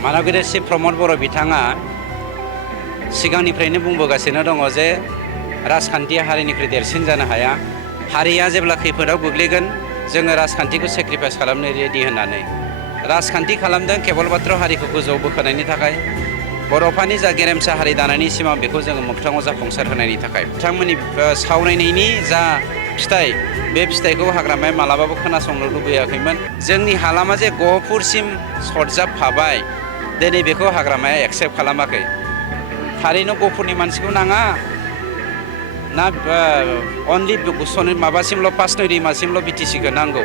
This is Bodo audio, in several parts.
मानगगिरि श्री प्रमद बर' बिथाङा सिगांनिफ्रायनो बुंबोगासिनो दङ जे राजखान्थिया हारिनिख्रुइ देरसिन जानो हाया। हारिया जेब्ला खैफोदाव गोग्लैगोन जोङो राजखान्थिखौ सेक्रिफाइस खालामनो रेडि होननानै राजखान्थि खालामदों केवल मात्र हारिखौ गोजौआव बोखोनायनि थाखाय बर'फोरनि जा गेरेमसा हारि दानायनि सिमां बेखौ जोङो मोगथाङाव जाफुंसार होनायनि थाखाय बिथांमोननि सावरायनायनि जा फिथाइ बे फिथाइखौ हाग्रामाया मालाबाबो खोनासंनो लुबैयाखैमोन। जोंनि हालामा जे गहपुरसिम सरजाबफाबाय दिनै बेखौ हाग्रामाया एक्सेप्ट खालामाखै। थारैनो गहपुरनि मानसिखौ नाङा ना अनलि माबासिमल' पासनय दैमासिमल' बिटिसिखौ नांगौ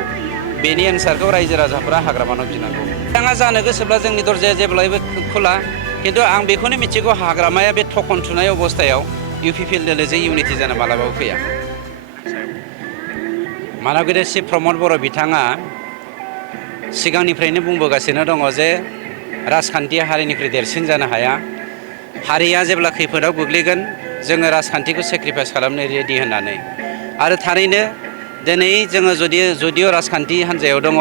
बेनि एन्सारखौ रायजो राजाफोरा हाग्रामानाव बिनांगौ। बिथाङा जानो गोसोब्ला जोंनि दरजाया जेब्लायबो खुला, खिन्थु आं बेखौनो मिथिगौ हाग्रामाया बे थखन थुनाय अबस्थायाव इउपिपिएल दोलोजों इउनिटि जानो मालाबाबो फैया। मानगगिरि श्री प्रमद बर' बिथाङा सिगांनिफ्रायनो बुंबोगासिनो दङ जे राजखान्थिया हारिनिख्रुइ देरसिन जानो हाया। हारिया जेब्ला खैफोदाव गोग्लैगोन जोङो राजखान्थिखौ सेक्रिफाइस खालामनो रेडि होननानै आरो थारैनो दिनै जोङो जुदिअ राजखान्थि हान्जायाव दङ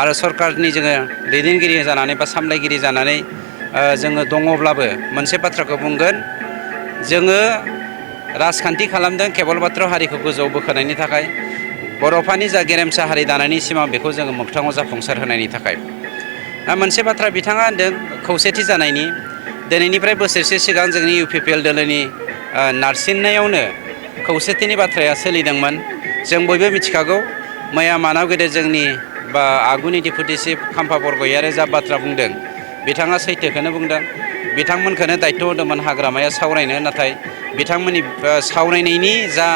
आरो सरकारनि जोङो दैदेनगिरि जानानै बा सामलायगिरि जानानै जोङो दङब्लाबो मोनसे बाथ्राखौ बुंगोन, जोङो राजखान्थि खालामदों केवल मात्र हारिखौ गोजौआव बोखोनायनि थाखाय बर'फोरनि जा गेरेमसा हारि दानायनि सिमां बेखौ जोङो मोगथाङाव जाफुंसार होनायनि थाखाय। मोनसे बाथ्रा बिथाङा होनदों खौसेथि जानायनि। दिनैनिफ्राय बोसोरसे सिगां जोंनि इउपिपिएल दोलोनि नारसिननायावनो खौसेथिनि बाथ्राया सोलिदोंमोन। जों बयबो मिथिखागौ मैया मानगगिरि जोंनि बा आगुनि डेपुटि चिफ खाम्फा बरग'यारिया जा बाथ्रा बुंदों बिथाङा सैथोखौनो बुंदों। बिथांमोनखौनो दायथ' होदोंमोन हाग्रामाया सावरायनो, नाथाय बिथांमोननि सावरायनायनि जा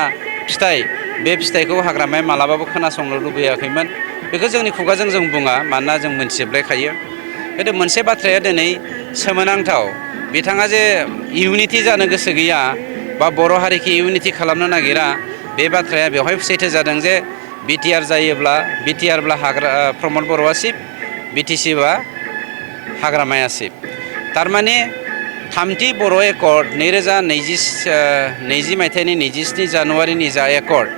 फिथाइ बे फिथाइखौ हाग्रामाया मालाबाबो खोनासंनो लुबैयाखैमोन। बेखौ जोंनि खुगाजों जों बुङा, मानोना जों मोनथिजोबलायखायो। खिन्थु मोनसे बाथ्राया दिनै सोमोनांथाव, बिथाङा जे इउनिटि जानो गोसो गैया बा बर' हारिखौ इउनिटि खालामनो नागिरा, बे बाथ्राया बेवहाय सैथो जादों जे बिटिआर जायोब्ला बिटिआरब्ला प्रमद बर'आ चिफ, बिटिसि बा हाग्रामाया चिफ। थारमाने थामथि बर' एकर्ड 2020 मायथाइनि 27 जानुवारिनि जा एकर्ड,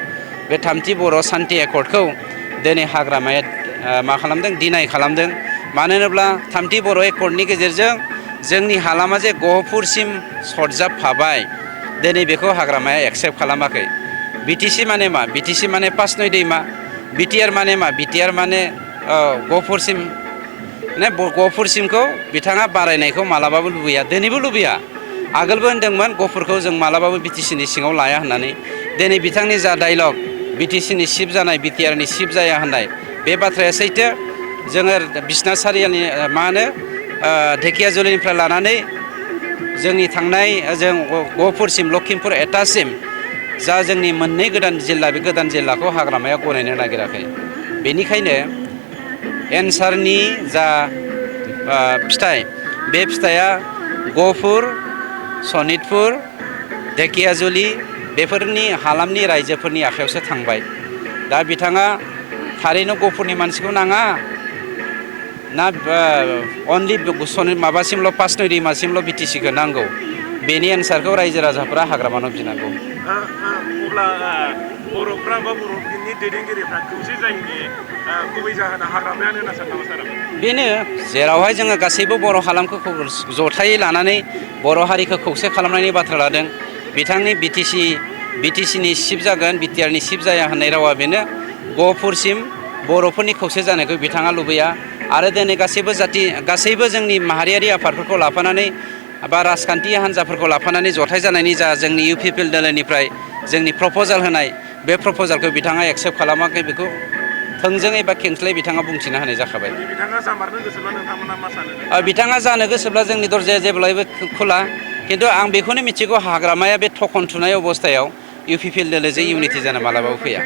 बे थामथि बर' सान्थि एकर्डखौ दिनै हाग्रामाया मा खालामदों, डिनाय खालामदों। मानो होनोब्ला थामथि बर' एकर्डनि गेजेरजों जोंनि हालामा जे गहपुरसिम सरजाबफाबाय दिनै बेखौ हाग्रामाया एक्सेप्ट खालामाखै। बिटिसि माने मा? बिटिसि माने पासनय दैमा। बिटिआर माने मा? बिटिआर माने गहपुरसिम, गहपुरसिमखौ बिथाङा बारायनायखौ मालाबाबो लुबैया, दिनैबो लुबैया। आगोलबो होनदोंमोन गहपुरखौ जों मालाबाबो बिटिसिनि सिङाव लाया होननानै। दिनै बिथांनि जा डायलग बिटिसिनि चिफ जानाय बिटिआरनि चिफ जाया होननाय, बे बाथ्राया सैथो। जोङो बिसनाथ सारिआलिनि मा होनो धेकियाजुलिनिफ्राय लानानै जोंनि थांनाय जों गहपुरसिम लखिमपुर एटासिम जा जोंनि मोननै गोदान जिल्ला, बे गोदान जिल्लाखौ हाग्रामाया गनायनो नागिराखै। बेनिखायनो एन्सारनि जा फिथाइ, बे फिथाइया गहपुर, सनितपुर, धेकियाजुलि बेफोरनि हालामनि रायजोफोरनि आखायावसो थांबाय। दा बिथाङा थारैनो गहपुरनि मानसिखौ नाङा ना अनलि माबासिमल' पासनय दैमासिमल' बिटिसिखौ नांगौ, बेनि एन्सारखौ रायजो राजाफोरा हाग्रामानाव बिनांगौ। अब्ला बर'फ्रा बा बर'फोरनि दैदेनगिरिफ्रा खौसे जायैनि गुबै जाहोना हाग्रामायानो होनना सानो नामा सार? बेनो जेरावहाय जोङो गासैबो बर' हालामखौ जथायै लानानै बर' हारिखौ खौसे खालामनायनि बाथ्रा लादों। बिथांनि बिटिसिनि चिफ जागोन, बिटिआरनि चिफ जाया होननाय रावा बेनो। गहपुरसिम बर'फोरनि खौसे जानायखौ बिथाङा लुबैया आरो दिनै गासैबो जोंनि माहारियारि आफादफोरखौ लाफानानै बा राजखान्थि हान्जाफोरखौ लाफानानै जथाय जानायनि जा जोंनि इउपिपिएल दोलोनिफ्राय जोंनि प्रप'जाल होनाय, बे प्रप'जालखौ बिथाङा एक्सेप्ट खालामाखै। बेखौ थोंजोङै बा खेंस्लायै बिथाङा बुंथिना होनाय जाखाबाय। बिथाङा जामारनो गोसोब्ला नोंथांमोना मा सानो? बिथाङा जानो गोसोब्ला जोंनि दरजाया जेब्लायबो खुला, खिन्थु आं बेखौनो मिथिगौ हाग्रामाया बे थखन थुनाय अबस्थायाव इउपिपिएल दोलोजों इउनिटि जानो मालाबाबो फैया।